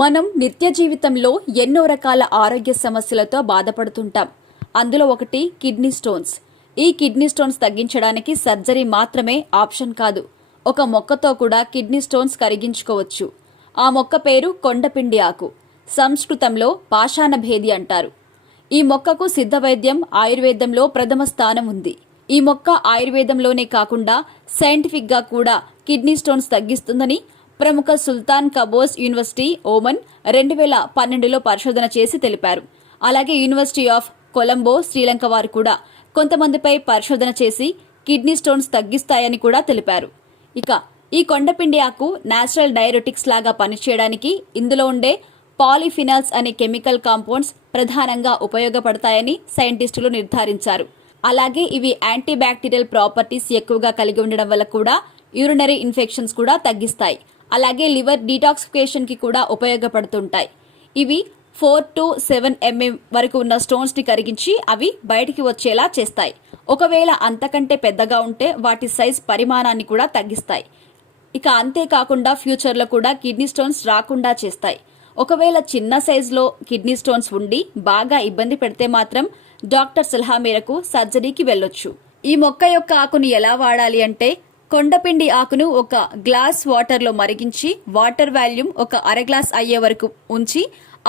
మనం నిత్య జీవితంలో ఎన్నో రకాల ఆరోగ్య సమస్యలతో బాధపడుతుంటాం. అందులో ఒకటి కిడ్నీ స్టోన్స్. ఈ కిడ్నీ స్టోన్స్ తగ్గించడానికి సర్జరీ మాత్రమే ఆప్షన్ కాదు. ఒక మొక్కతో కూడా కిడ్నీ స్టోన్స్ కరిగించుకోవచ్చు. ఆ మొక్క పేరు కొండపిండి ఆకు. సంస్కృతంలో పాషాణ భేది అంటారు. ఈ మొక్కకు సిద్ధ వైద్యం, ఆయుర్వేదంలో ప్రథమ స్థానం ఉంది. ఈ మొక్క ఆయుర్వేదంలోనే కాకుండా సైంటిఫిక్గా కూడా కిడ్నీ స్టోన్స్ తగ్గిస్తుందని ప్రముఖ సుల్తాన్ కబోస్ యూనివర్సిటీ ఓమన్ 2012లో పరిశోధన చేసి తెలిపారు. అలాగే యూనివర్సిటీ ఆఫ్ కొలంబో శ్రీలంక వారు కూడా కొంతమందిపై పరిశోధన చేసి కిడ్నీ స్టోన్స్ తగ్గిస్తాయని కూడా తెలిపారు. ఇక ఈ కొండపిండి ఆకు నేచురల్ డైరెటిక్స్ లాగా పనిచేయడానికి ఇందులో ఉండే పాలిఫినాల్స్ అనే కెమికల్ కాంపౌండ్స్ ప్రధానంగా ఉపయోగపడతాయని సైంటిస్టులు నిర్ధారించారు. అలాగే ఇవి యాంటీ బ్యాక్టీరియల్ ప్రాపర్టీస్ ఎక్కువగా కలిగి ఉండడం వల్ల కూడా యూరినరీ ఇన్ఫెక్షన్స్ కూడా తగ్గిస్తాయి. అలాగే లివర్ డీటాక్సిఫికేషన్ కి కూడా ఉపయోగపడుతుంటాయి. ఇవి 4 to 7 mm వరకు ఉన్న స్టోన్స్ ని కరిగించి అవి బయటికి వచ్చేలా చేస్తాయి. ఒకవేళ అంతకంటే పెద్దగా ఉంటే వాటి సైజ్ పరిమాణాన్ని కూడా తగ్గిస్తాయి. ఇక అంతేకాకుండా ఫ్యూచర్లో కూడా కిడ్నీ స్టోన్స్ రాకుండా చేస్తాయి. ఒకవేళ చిన్న సైజులో కిడ్నీ స్టోన్స్ ఉండి బాగా ఇబ్బంది పెడితే మాత్రం డాక్టర్ సలహా మేరకు సర్జరీకి వెళ్ళొచ్చు. ఈ మొక్క యొక్క ఆకును ఎలా వాడాలి అంటే, కొండపిండి ఆకును ఒక గ్లాస్ వాటర్లో మరిగించి వాటర్ వాల్యూమ్ ఒక అర గ్లాస్ అయ్యే వరకు ఉంచి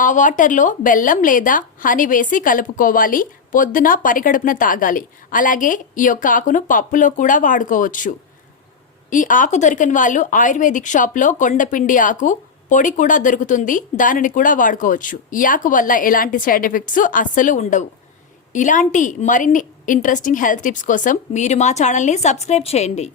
ఆ వాటర్లో బెల్లం లేదా హనీ వేసి కలుపుకోవాలి. పొద్దున పరిగడుపున తాగాలి. అలాగే ఈ యొక్క ఆకును పప్పులో కూడా వాడుకోవచ్చు. ఈ ఆకు దొరికని వాళ్ళు ఆయుర్వేదిక్ షాప్లో కొండపిండి ఆకు పొడి కూడా దొరుకుతుంది, దానిని కూడా వాడుకోవచ్చు. ఈ ఆకు వల్ల ఎలాంటి సైడ్ ఎఫెక్ట్స్ అస్సలు ఉండవు. ఇలాంటి మరిన్ని ఇంట్రెస్టింగ్ హెల్త్ టిప్స్ కోసం మీరు మా ఛానల్ని సబ్స్క్రైబ్ చేయండి.